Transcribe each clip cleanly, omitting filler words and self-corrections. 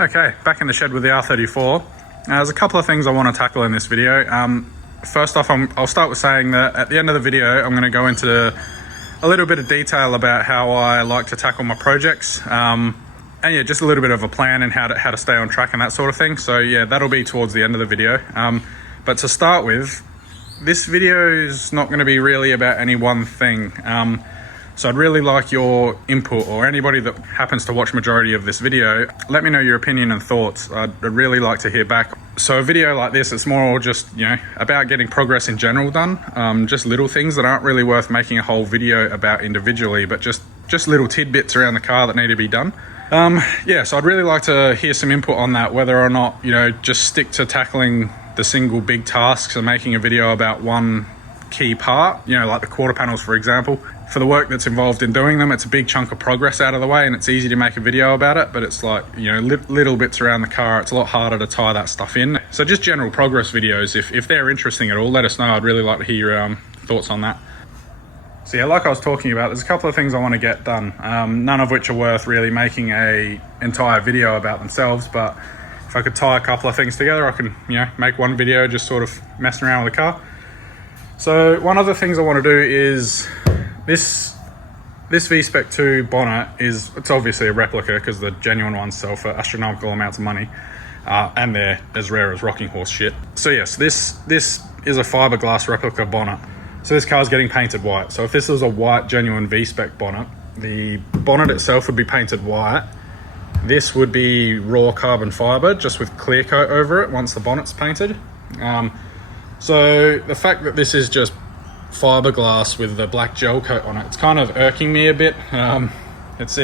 Okay, back in the shed with the R34. There's a couple of things I want to tackle in this video. First off, I'll start with saying that at the end of the video, I'm going to go into a little bit of detail about how I like to tackle my projects. And yeah, just a little bit of a plan and how to stay on track and that sort of thing. So yeah, that'll be towards the end of the video. But to start with, this video is not going to be really about any one thing. So I'd really like your input, or anybody that happens to watch majority of this video, let me know your opinion and thoughts. I'd really like to hear back. So a video like this, it's more just, about getting progress in general done. Just little things that aren't really worth making a whole video about individually, but just little tidbits around the car that need to be done. Yeah, so I'd really like to hear some input on that, whether or not, just stick to tackling the single big tasks and making a video about one key part, like the quarter panels, for example. For the work that's involved in doing them, it's a big chunk of progress out of the way and it's easy to make a video about it, but it's like, little bits around the car, it's a lot harder to tie that stuff in. So just general progress videos, if they're interesting at all, let us know. I'd really like to hear your thoughts on that. So yeah, like I was talking about, there's a couple of things I want to get done, none of which are worth really making a entire video about themselves, but if I could tie a couple of things together, I can, make one video just sort of messing around with the car. So one of the things I want to do is this vspec 2 bonnet it's obviously a replica because the genuine ones sell for astronomical amounts of money, and they're as rare as rocking horse shit. So yes, this is a fiberglass replica bonnet. So this car's getting painted white. So if this was a white genuine vspec bonnet, the bonnet itself would be painted white. This would be raw carbon fiber, just with clear coat over it once the bonnet's painted. So the fact that this is just fiberglass with the black gel coat on it, it's kind of irking me a bit. It's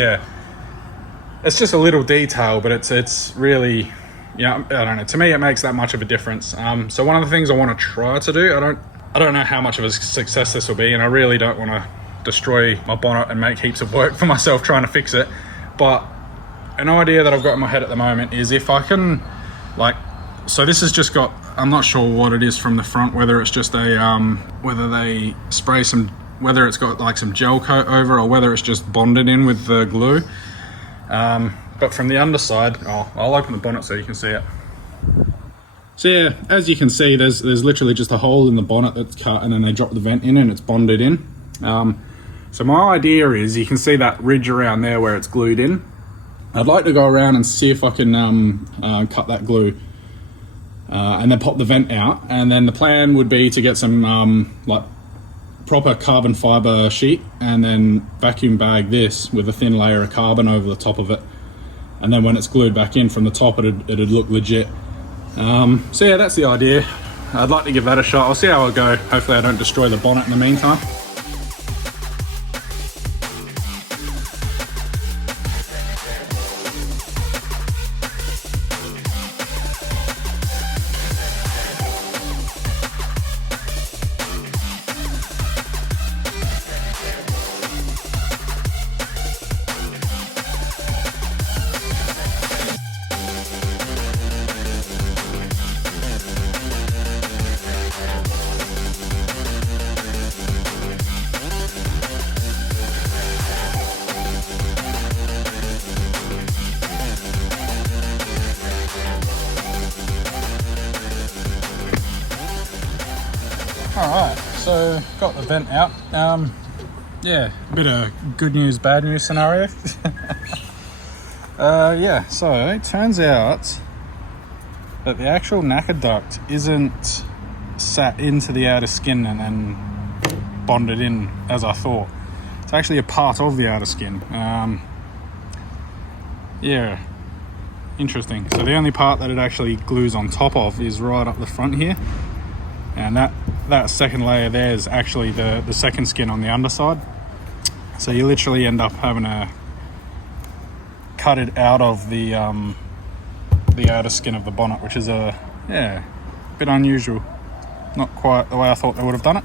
just a little detail, but it's really, I don't know, to me it makes that much of a difference. So one of the things I want to try to do, I don't know how much of a success this will be, and I really don't want to destroy my bonnet and make heaps of work for myself trying to fix it, but an idea that I've got in my head at the moment is if I can, so this has just got, I'm not sure what it is from the front, whether it's just whether they spray whether it's got like some gel coat over, or whether it's just bonded in with the glue. But from the underside, I'll open the bonnet so you can see it. So yeah, as you can see, there's literally just a hole in the bonnet that's cut, and then they drop the vent in and it's bonded in. So my idea is, you can see that ridge around there where it's glued in. I'd like to go around and see if I can cut that glue. And then pop the vent out, and then the plan would be to get some proper carbon fiber sheet and then vacuum bag this with a thin layer of carbon over the top of it, and then when it's glued back in from the top, it'd look legit. So yeah, that's the idea. I'd like to give that a shot. I'll see how I go. Hopefully I don't destroy the bonnet in the meantime. Alright, so got the vent out. Yeah, a bit of good news, bad news scenario. Yeah, so it turns out that the actual knacker duct isn't sat into the outer skin and then bonded in as I thought. It's actually a part of the outer skin. Yeah, interesting. So the only part that it actually glues on top of is right up the front here. And that second layer there is actually the second skin on the underside. So you literally end up having to cut it out of the outer skin of the bonnet, which is a bit unusual. Not quite the way I thought they would have done it.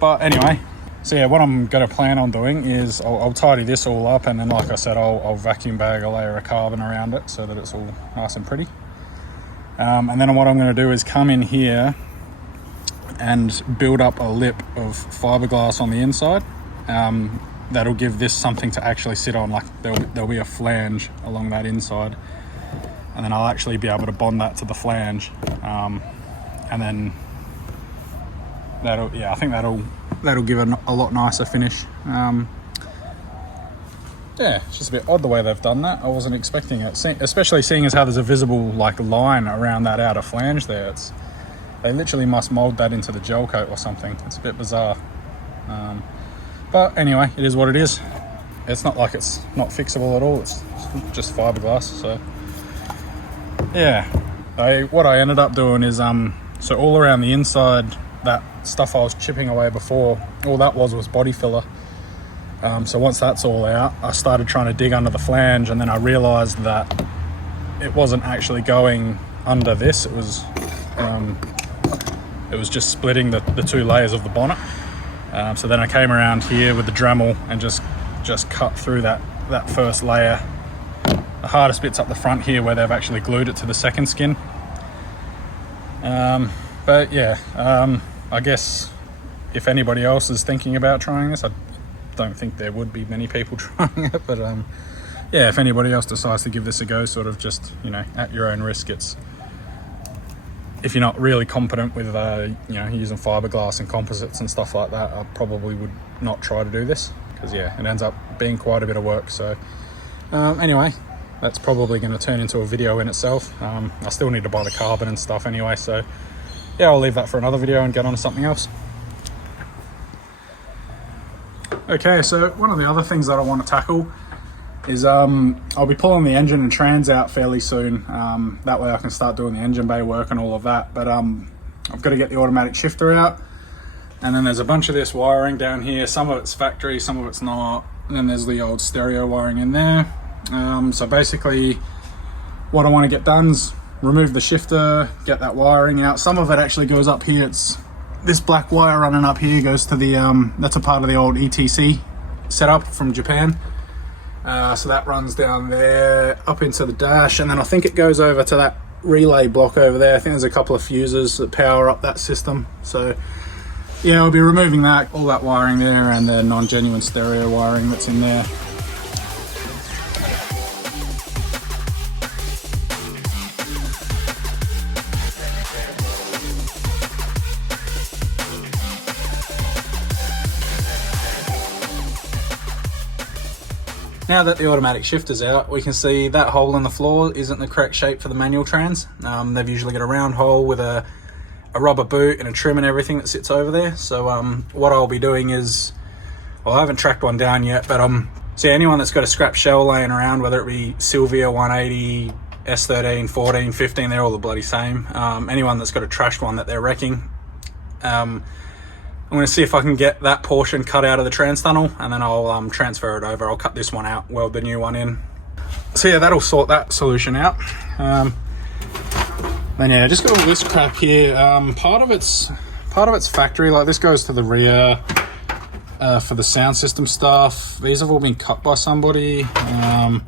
But anyway, so yeah, what I'm going to plan on doing is I'll tidy this all up, and then like I said, I'll vacuum bag a layer of carbon around it so that it's all nice and pretty. And then what I'm going to do is come in here and build up a lip of fiberglass on the inside. That'll give this something to actually sit on, like there'll be a flange along that inside. and then I'll actually be able to bond that to the flange, and then I think that'll give a lot nicer finish. Yeah, it's just a bit odd the way they've done that. I wasn't expecting it, especially seeing as how there's a visible like line around that outer flange there. They literally must mold that into the gel coat or something. It's a bit bizarre. But anyway, it is what it is. It's not like it's not fixable at all. It's just fiberglass. So yeah, what I ended up doing is so all around the inside, that stuff I was chipping away before, all that was body filler. So once that's all out, I started trying to dig under the flange, and then I realized that it wasn't actually going under this. It was just splitting the two layers of the bonnet. So then I came around here with the Dremel and just cut through that first layer. The hardest bit's up the front here where they've actually glued it to the second skin. But yeah, I guess if anybody else is thinking about trying this, I don't think there would be many people trying it, but yeah, if anybody else decides to give this a go, sort of just, you know, at your own risk, if you're not really competent with you know, using fiberglass and composites and stuff like that, I probably would not try to do this, because yeah, it ends up being quite a bit of work. So anyway, that's probably going to turn into a video in itself. I still need to buy the carbon and stuff anyway, so yeah, I'll leave that for another video and get on to something else. Okay, so one of the other things that I want to tackle is I'll be pulling the engine and trans out fairly soon. That way I can start doing the engine bay work and all of that. But I've got to get the automatic shifter out, and then there's a bunch of this wiring down here. Some of it's factory, some of it's not, and then there's the old stereo wiring in there. So basically what I want to get done is remove the shifter, get that wiring out. Some of it actually goes up here. It's this black wire running up here goes to the that's a part of the old ETC setup from Japan. So that runs down there up into the dash, and then I think it goes over to that relay block over there. I think there's a couple of fuses that power up that system. So yeah, I'll be removing that, all that wiring there, and the non-genuine stereo wiring that's in there. Now that the automatic shifter's out, we can see that hole in the floor isn't the correct shape for the manual trans. They've usually got a round hole with a rubber boot and a trim and everything that sits over there. So what I'll be doing is, well, I haven't tracked one down yet, but see, anyone that's got a scrap shell laying around, whether it be Sylvia 180, S13, 14, 15, they're all the bloody same. Anyone that's got a trashed one that they're wrecking, I'm going to see if I can get that portion cut out of the trans tunnel, and then I'll transfer it over. I'll cut this one out, weld the new one in. So yeah, that'll sort that solution out. Then yeah, just got all this crap here. Part of it's factory. Like, this goes to the rear for the sound system stuff. These have all been cut by somebody. Yeah,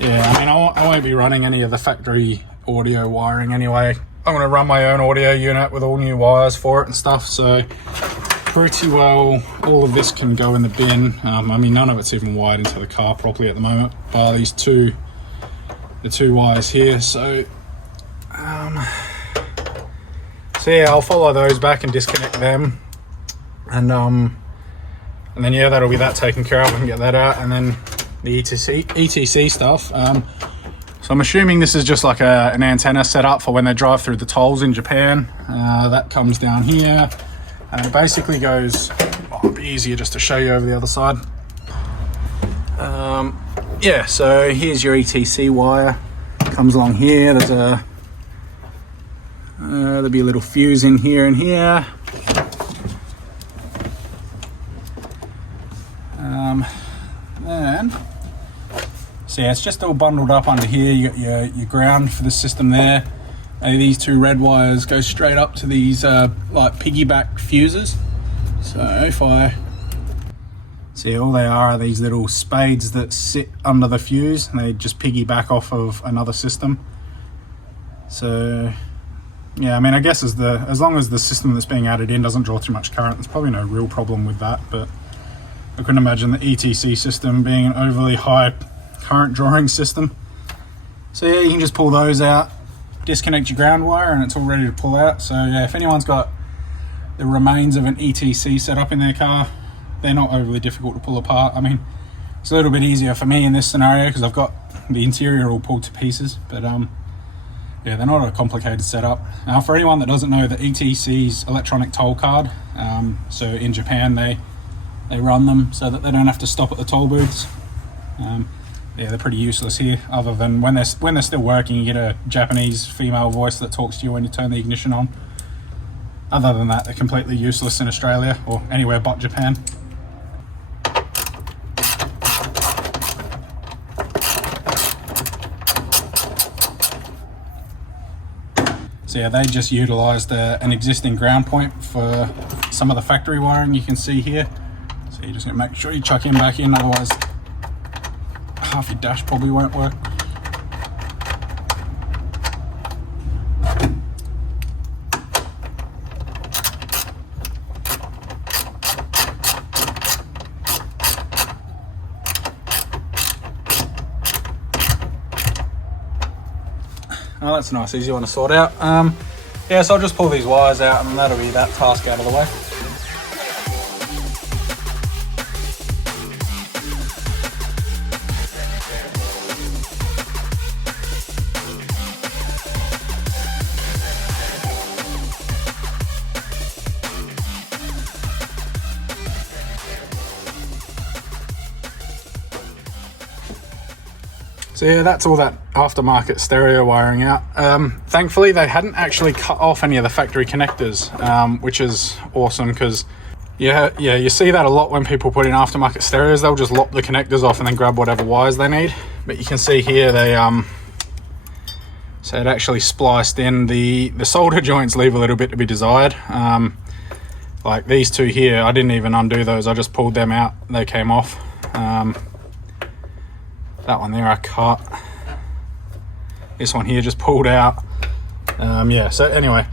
I mean, I won't be running any of the factory audio wiring anyway. I'm going to run my own audio unit with all new wires for it and stuff, so pretty well all of this can go in the bin. I mean, none of it's even wired into the car properly at the moment, bar these the two wires here. So yeah, I'll follow those back and disconnect them, and then yeah, that'll be that taken care of. I can get that out, and then the ETC stuff. So I'm assuming this is just like an antenna set up for when they drive through the tolls in Japan. That comes down here, and it basically goes, it'll be easier just to show you over the other side. Yeah, so here's your ETC wire. Comes along here. There's there'll be a little fuse in here and here. Then, so yeah, it's just all bundled up under here. You got your ground for the system there. These two red wires go straight up to these like piggyback fuses. So if I see, all they are these little spades that sit under the fuse, and they just piggyback off of another system. So yeah, I mean, I guess as long as the system that's being added in doesn't draw too much current, there's probably no real problem with that. But I couldn't imagine the ETC system being an overly high current drawing system. So yeah, you can just pull those out, disconnect your ground wire, and it's all ready to pull out. So yeah, if anyone's got the remains of an ETC set up in their car, they're not overly difficult to pull apart. I mean, it's a little bit easier for me in this scenario because I've got the interior all pulled to pieces, but yeah, they're not a complicated setup. Now, for anyone that doesn't know, the ETC's electronic toll card, so in Japan they run them so that they don't have to stop at the toll booths. Yeah, they're pretty useless here, other than when they're still working, you get a Japanese female voice that talks to you when you turn the ignition on. Other than that, they're completely useless in Australia or anywhere but Japan. So yeah, they just utilised an existing ground point for some of the factory wiring you can see here. So you're just going to make sure you chuck him back in, otherwise half your dash probably won't work. Oh, that's a nice easy one to sort out. Yeah, so I'll just pull these wires out and that'll be that task out of the way. So yeah, that's all that aftermarket stereo wiring out. Thankfully, they hadn't actually cut off any of the factory connectors, which is awesome because, yeah, you see that a lot when people put in aftermarket stereos. They'll just lop the connectors off and then grab whatever wires they need. But you can see here they so it actually spliced in. The solder joints leave a little bit to be desired. Like these two here, I didn't even undo those. I just pulled them out. They came off. That one there I cut. This one here just pulled out. Yeah, so anyway,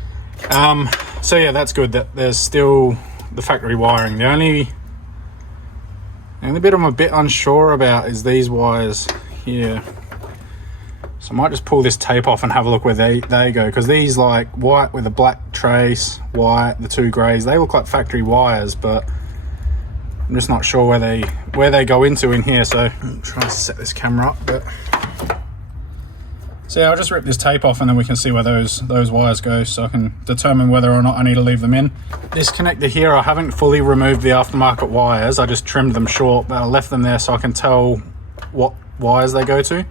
so yeah, that's good that there's still the factory wiring. The only bit I'm a bit unsure about is these wires here. So I might just pull this tape off and have a look where they go, because these, like white with a black trace, white, the two greys, they look like factory wires, but I'm just not sure where they go into in here. So I'm trying to set this camera up, but so yeah, I'll just rip this tape off and then we can see where those wires go, so I can determine whether or not I need to leave them in. This connector here, I haven't fully removed the aftermarket wires. I just trimmed them short, but I left them there so I can tell what wires they go to.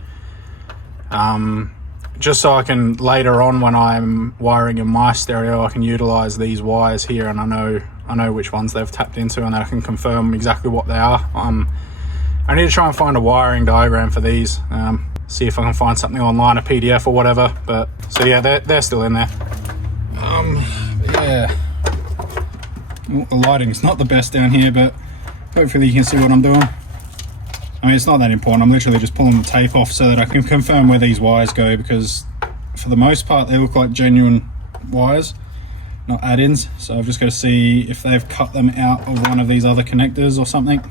Just so I can later on, when I'm wiring in my stereo, I can utilize these wires here, and I know which ones they've tapped into, and I can confirm exactly what they are. I need to try and find a wiring diagram for these, see if I can find something online, a PDF or whatever. But so yeah, they're still in there. Yeah, the lighting's not the best down here, but hopefully you can see what I'm doing. I mean, it's not that important. I'm literally just pulling the tape off so that I can confirm where these wires go, because for the most part they look like genuine wires, not add-ins. So I've just got to see if they've cut them out of one of these other connectors or something.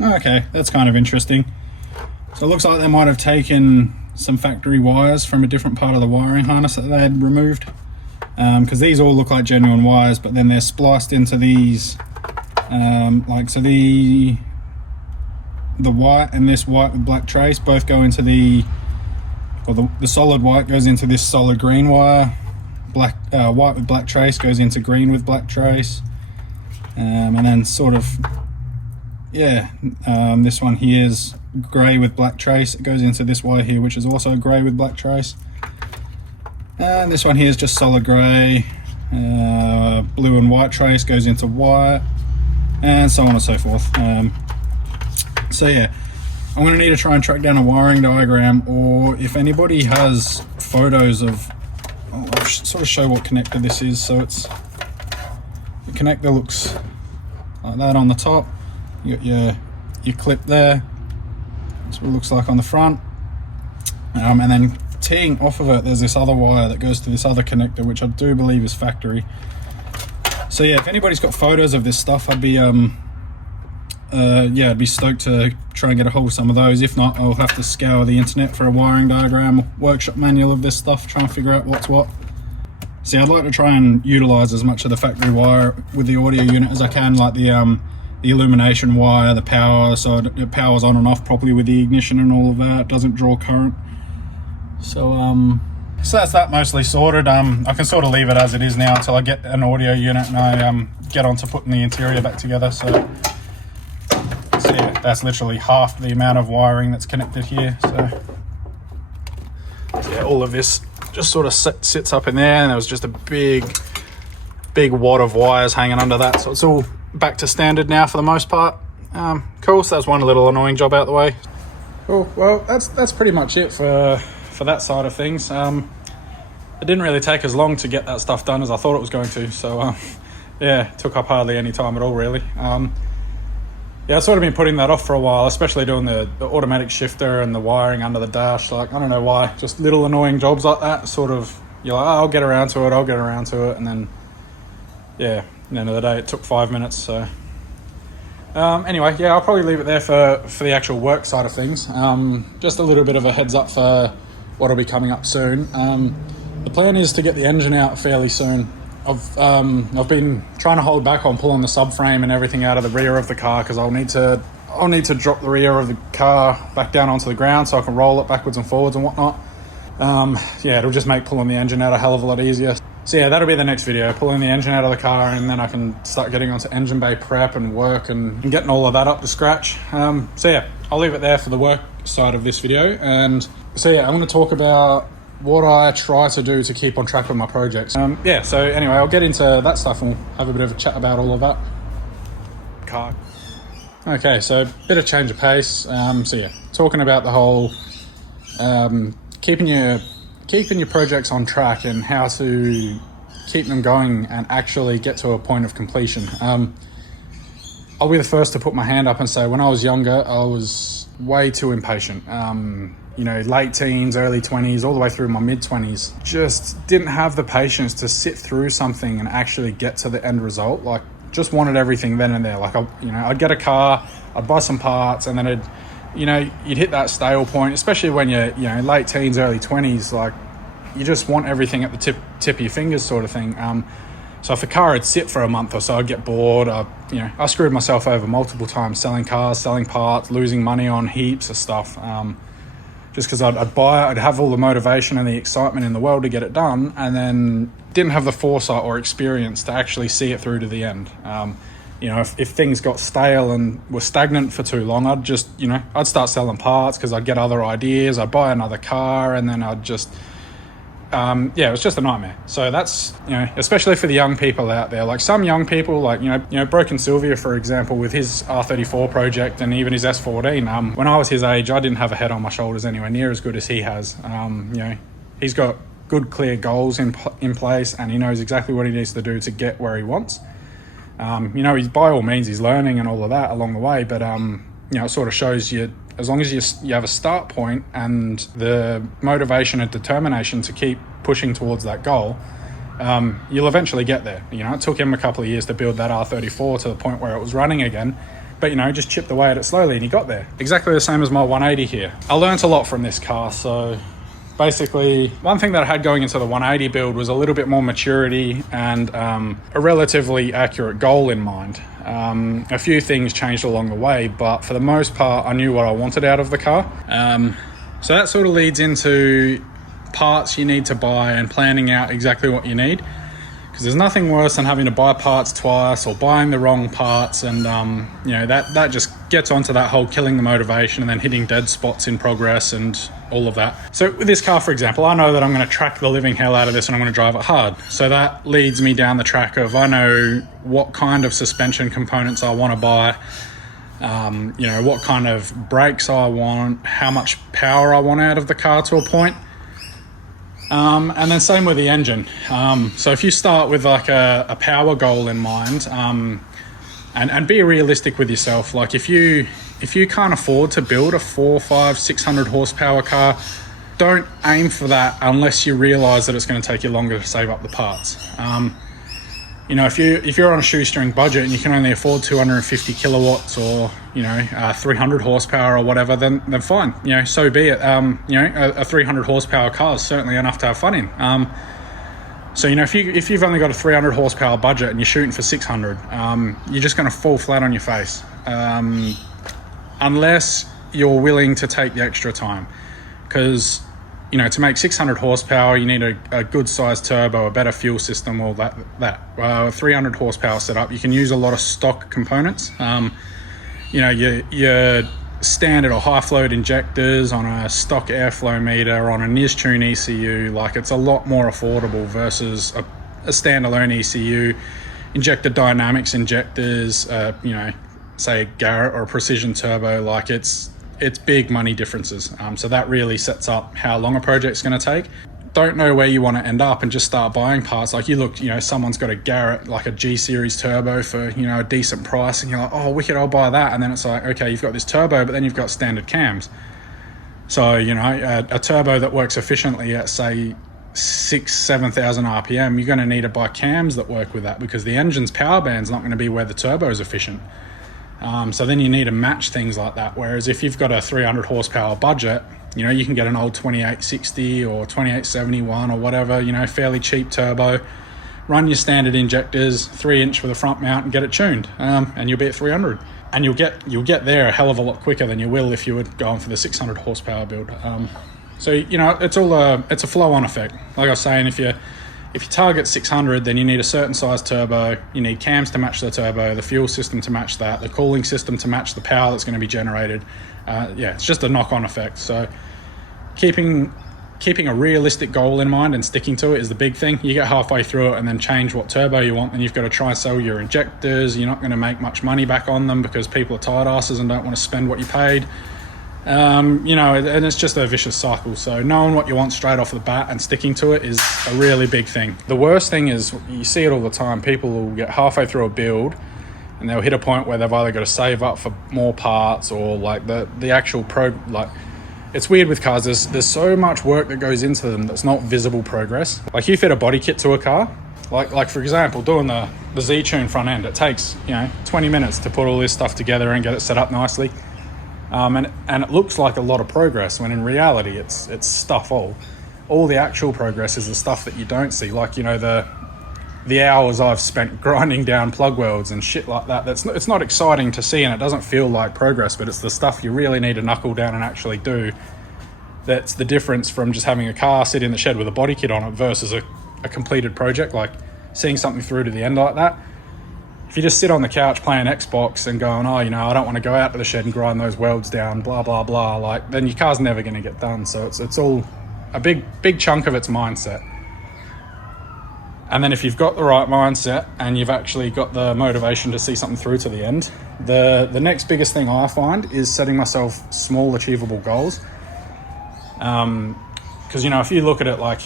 Okay, that's kind of interesting. So it looks like they might have taken some factory wires from a different part of the wiring harness that they had removed, because these all look like genuine wires, but then they're spliced into these, like, so the white and this white with black trace both go into the solid white goes into this solid green wire, white with black trace goes into green with black trace, and then sort of, yeah, this one here is grey with black trace. It goes into this wire here, which is also grey with black trace. And this one here is just solid grey. Blue and white trace goes into white, and so on and so forth. So yeah, I'm going to need to try and track down a wiring diagram, or if anybody has photos of, I'll sort of show what connector this is. So it's, the connector looks like that on the top. You got your clip there. That's what it looks like on the front. And then teeing off of it, there's this other wire that goes to this other connector, which I do believe is factory. So yeah, if anybody's got photos of this stuff, I'd be I'd be stoked to try and get a hold of some of those. If not, I'll have to scour the internet for a wiring diagram, workshop manual of this stuff, try and figure out what's what. See, I'd like to try and utilize as much of the factory wire with the audio unit as I can, like the illumination wire, the power, so it powers on and off properly with the ignition and all of that. It doesn't draw current. So that's that mostly sorted. I can sort of leave it as it is now until I get an audio unit and I get on to putting the interior back together. So yeah, that's literally half the amount of wiring that's connected here. So yeah, all of this just sort of sits up in there, and there was just a big wad of wires hanging under that. So it's all back to standard now for the most part. Cool, so that's one little annoying job out the way. Cool, well that's pretty much it for that side of things. It didn't really take as long to get that stuff done as I thought it was going to. So yeah, it took up hardly any time at all really. Yeah, I've sort of been putting that off for a while, especially doing the automatic shifter and the wiring under the dash. Like, I don't know why, just little annoying jobs like that, sort of, you're like, oh, I'll get around to it, and then, yeah, at the end of the day, it took 5 minutes, so. Anyway, yeah, I'll probably leave it there for the actual work side of things. Just a little bit of a heads up for what'll be coming up soon. The plan is to get the engine out fairly soon. I've been trying to hold back on pulling the subframe and everything out of the rear of the car, because I'll need to drop the rear of the car back down onto the ground so I can roll it backwards and forwards and whatnot. Yeah, it'll just make pulling the engine out a hell of a lot easier. So yeah, that'll be the next video, pulling the engine out of the car, and then I can start getting onto engine bay prep and work and getting all of that up to scratch. So yeah, I'll leave it there for the work side of this video. And so yeah, I'm going to talk about what I try to do to keep on track with my projects. Yeah, so anyway, I'll get into that stuff and we'll have a bit of a chat about all of that. Car. Okay, so a bit of change of pace. So yeah, talking about the whole keeping your projects on track and how to keep them going and actually get to a point of completion. I'll be the first to put my hand up and say, when I was younger, I was way too impatient. You know, late teens, early 20s, all the way through my mid 20s, just didn't have the patience to sit through something and actually get to the end result. Like, just wanted everything then and there. Like, I'd get a car, I'd buy some parts, and then you'd hit that stale point, especially when you're, late teens, early 20s. Like, you just want everything at the tip of your fingers, sort of thing. So if a car would sit for a month or so, I'd get bored. I screwed myself over multiple times, selling cars, selling parts, losing money on heaps of stuff. Just because I'd buy it, I'd have all the motivation and the excitement in the world to get it done, and then didn't have the foresight or experience to actually see it through to the end. If things got stale and were stagnant for too long, I'd start selling parts because I'd get other ideas, I'd buy another car, and then I'd just, it was just a nightmare. So that's, especially for the young people out there, like some young people, like, Broken Sylvia, for example, with his R34 project and even his S14, when I was his age, I didn't have a head on my shoulders anywhere near as good as he has. He's got good, clear goals in place, and he knows exactly what he needs to do to get where he wants. He's, by all means, he's learning and all of that along the way, but, it sort of shows you, as long as you have a start point and the motivation and determination to keep pushing towards that goal, you'll eventually get there. It took him a couple of years to build that R34 to the point where it was running again, but just chipped away at it slowly and he got there. Exactly the same as my 180 here. I learned a lot from this car. So basically, one thing that I had going into the 180 build was a little bit more maturity and a relatively accurate goal in mind. A few things changed along the way, but for the most part, I knew what I wanted out of the car. So that sort of leads into parts you need to buy and planning out exactly what you need. Because there's nothing worse than having to buy parts twice or buying the wrong parts, and that just gets onto that whole killing the motivation and then hitting dead spots in progress and all of that. So with this car, for example, I know that I'm going to track the living hell out of this and I'm going to drive it hard. So that leads me down the track of, I know what kind of suspension components I want to buy. you know, what kind of brakes I want, how much power I want out of the car to a point. And then same with the engine. So if you start with like a power goal in mind, and be realistic with yourself, like if you can't afford to build a 400, 500, 600 horsepower car, don't aim for that unless you realize that it's going to take you longer to save up the parts. You know, if you're on a shoestring budget and you can only afford 250 kilowatts or, you know, 300 horsepower or whatever, then fine. You know, so be it. You know, a 300 horsepower car is certainly enough to have fun in. So, you know, if you've only got a 300 horsepower budget and you're shooting for 600, you're just going to fall flat on your face. Unless you're willing to take the extra time. Because, you know, to make 600 horsepower, you need a good sized turbo, a better fuel system, all that. 300 horsepower setup, you can use a lot of stock components. You know, your standard or high float injectors on a stock airflow meter, on a Nistune ECU, like it's a lot more affordable versus a standalone ECU. Injector dynamics injectors, you know, say a Garrett or a Precision Turbo, like it's big money differences. So that really sets up how long a project's going to take. Don't know where you want to end up and just start buying parts. Like you look, you know, someone's got a Garrett, like a G series turbo for, you know, a decent price, and you're like, oh, wicked, I'll buy that. And then it's like, okay, you've got this turbo, but then you've got standard cams. So, you know, a turbo that works efficiently at say 7,000 RPM, you're going to need to buy cams that work with that, because the engine's power band's not going to be where the turbo is efficient. So then you need to match things like that. Whereas if you've got a 300 horsepower budget, you know, you can get an old 2860 or 2871 or whatever, you know, fairly cheap turbo, run your standard injectors, 3-inch for the front mount, and get it tuned, and you'll be at 300. And you'll get there a hell of a lot quicker than you will if you were going for the 600 horsepower build. So, you know, it's a flow-on effect. Like I was saying, if you target 600, then you need a certain size turbo, you need cams to match the turbo, the fuel system to match that, the cooling system to match the power that's going to be generated. Yeah, it's just a knock-on effect. So keeping a realistic goal in mind and sticking to it is the big thing. You get halfway through it and then change what turbo you want, then you've got to try and sell your injectors. You're not going to make much money back on them because people are tired asses and don't want to spend what you paid. You know, and it's just a vicious cycle. So knowing what you want straight off the bat and sticking to it is a really big thing. The worst thing is, you see it all the time, people will get halfway through a build and they'll hit a point where they've either got to save up for more parts, or like the actual like, it's weird with cars, there's so much work that goes into them that's not visible progress. Like you fit a body kit to a car, like for example, doing the Z-Tune front end, it takes, you know, 20 minutes to put all this stuff together and get it set up nicely. And it looks like a lot of progress, when in reality it's stuff all the actual progress is the stuff that you don't see, like, you know, the hours I've spent grinding down plug welds and shit like that. It's not exciting to see, and it doesn't feel like progress, but it's the stuff you really need to knuckle down and actually do. That's the difference from just having a car sit in the shed with a body kit on it versus a completed project, like seeing something through to the end like that. If you just sit on the couch playing Xbox and going, oh, you know, I don't want to go out to the shed and grind those welds down, blah, blah, blah, like, then your car's never going to get done. So it's all a big chunk of its mindset. And then if you've got the right mindset and you've actually got the motivation to see something through to the end, the next biggest thing I find is setting myself small, achievable goals. Because, you know, if you look at it, like,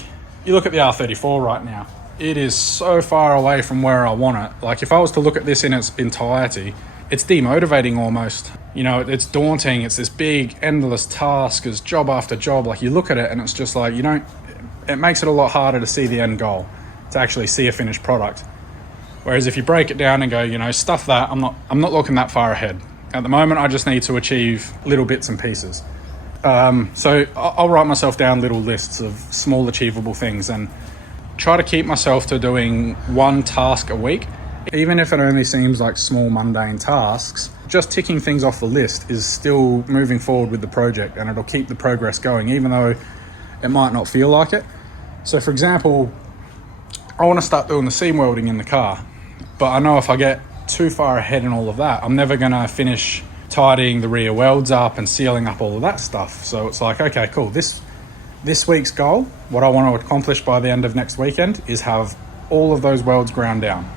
you look at the R34 right now, it is so far away from where I want it. Like, if I was to look at this in its entirety, it's demotivating almost. You know, it's daunting. It's this big, endless task, it's job after job. Like, you look at it and it's just like, it makes it a lot harder to see the end goal, to actually see a finished product. Whereas if you break it down and go, you know, stuff that, I'm not looking that far ahead. At the moment, I just need to achieve little bits and pieces. So I'll write myself down little lists of small achievable things and try to keep myself to doing one task a week. Even if it only seems like small mundane tasks, just ticking things off the list is still moving forward with the project, and it'll keep the progress going, even though it might not feel like it. So for example, I want to start doing the seam welding in the car, but I know if I get too far ahead in all of that, I'm never going to finish tidying the rear welds up and sealing up all of that stuff. So it's like, okay, cool, this week's goal, what I want to accomplish by the end of next weekend, is have all of those welds ground down,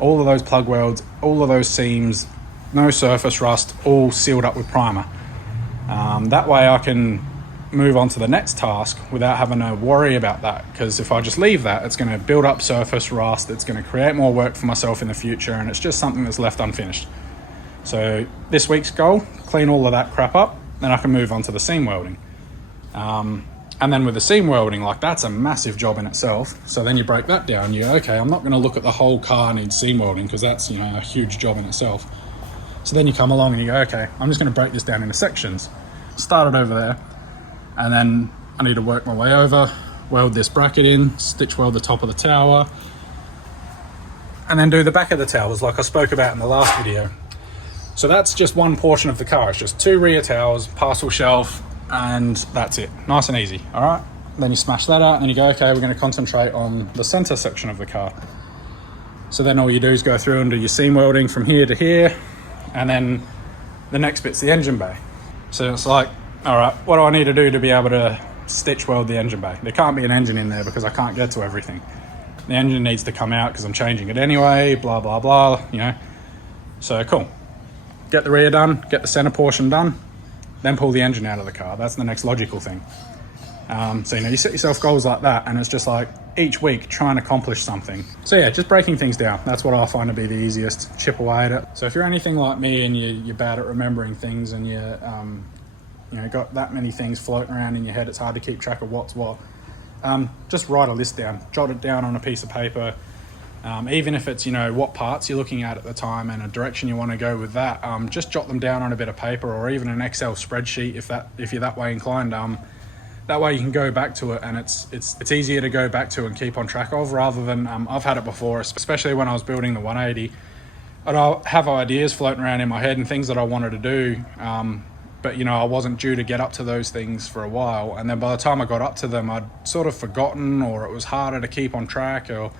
all of those plug welds, all of those seams no surface rust, all sealed up with primer. That way I can move on to the next task without having to worry about that, because if I just leave that, it's going to build up surface rust, it's going to create more work for myself in the future, and it's just something that's left unfinished. So this week's goal, clean all of that crap up, then I can move on to the seam welding. And then with the seam welding, like, that's a massive job in itself. So then you break that down, you go, okay, I'm not going to look at the whole car needs seam welding, because that's, you know, a huge job in itself. So then you come along and you go, okay, I'm just going to break this down into sections. Start it over there, and then I need to work my way over, weld this bracket in, stitch weld the top of the tower, and then do the back of the towers like I spoke about in the last video. So that's just one portion of the car. It's just 2 rear towers, parcel shelf, and that's it. Nice and easy, all right? Then you smash that out and you go, okay, we're gonna concentrate on the center section of the car. So then all you do is go through and do your seam welding from here to here, and then the next bit's the engine bay. So it's like, all right, what do I need to do to be able to stitch weld the engine bay? There can't be an engine in there because I can't get to everything. The engine needs to come out because I'm changing it anyway, blah, blah, blah, you know? So cool. Get the rear done, get the center portion done, then pull the engine out of the car. That's the next logical thing. So, you know, you set yourself goals like that, and it's just like each week try and accomplish something. So yeah, just breaking things down. That's what I find to be the easiest. Chip away at it. So if you're anything like me and you're bad at remembering things, and you know, got that many things floating around in your head, it's hard to keep track of what's what. Just write a list down, jot it down on a piece of paper. Even if it's, you know, what parts you're looking at the time and a direction you want to go with that, just jot them down on a bit of paper, or even an Excel spreadsheet if you're that way inclined. That way you can go back to it, and it's easier to go back to and keep on track of, rather than I've had it before, especially when I was building the 180. I'd have ideas floating around in my head and things that I wanted to do, but you know, I wasn't due to get up to those things for a while, and then by the time I got up to them, I'd sort of forgotten, or it was harder to keep on track, or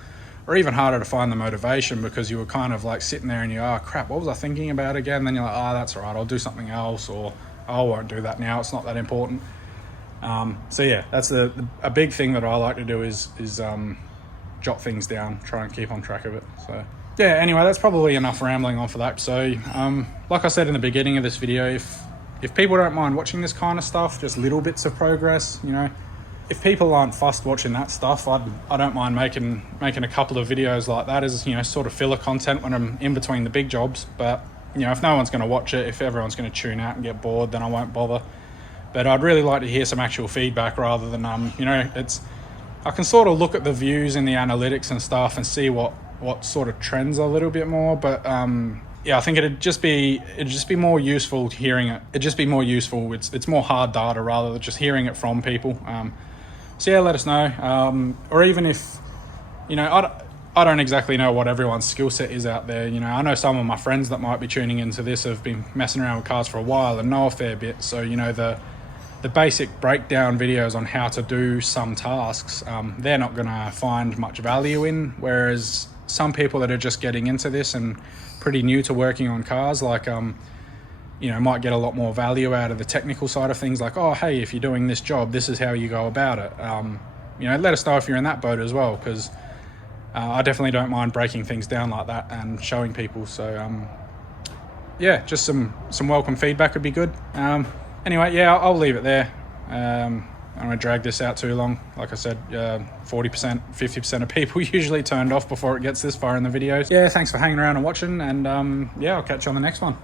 even harder to find the motivation, because you were kind of like sitting there and you, oh crap, what was I thinking about again? Then you're like, oh, that's all right, I'll do something else, or oh, I won't do that now, it's not that important. So yeah, that's a big thing that I like to do is jot things down, try and keep on track of it. So yeah, anyway, that's probably enough rambling on for that. So like I said in the beginning of this video, if people don't mind watching this kind of stuff, just little bits of progress, you know, if people aren't fussed watching that stuff, I don't mind making a couple of videos like that as, you know, sort of filler content when I'm in between the big jobs. But you know, if no one's going to watch it, if everyone's going to tune out and get bored, then I won't bother. But I'd really like to hear some actual feedback, rather than you know, I can sort of look at the views in the analytics and stuff and see what sort of trends a little bit more. But yeah, I think it'd just be more useful hearing it. It'd just be more useful. It's more hard data rather than just hearing it from people. So yeah, let us know. Or even if, you know, I don't exactly know what everyone's skill set is out there. You know, I know some of my friends that might be tuning into this have been messing around with cars for a while and know a fair bit. So, you know, the basic breakdown videos on how to do some tasks, they're not going to find much value in. Whereas some people that are just getting into this and pretty new to working on cars, like, you know, might get a lot more value out of the technical side of things. Like, oh, hey, if you're doing this job, this is how you go about it. You know, let us know if you're in that boat as well, because I definitely don't mind breaking things down like that and showing people. So yeah, just some welcome feedback would be good. Anyway, yeah, I'll leave it there. I don't want to drag this out too long. Like I said, 40%, 50% of people usually turned off before it gets this far in the videos. Yeah, thanks for hanging around and watching, and yeah, I'll catch you on the next one.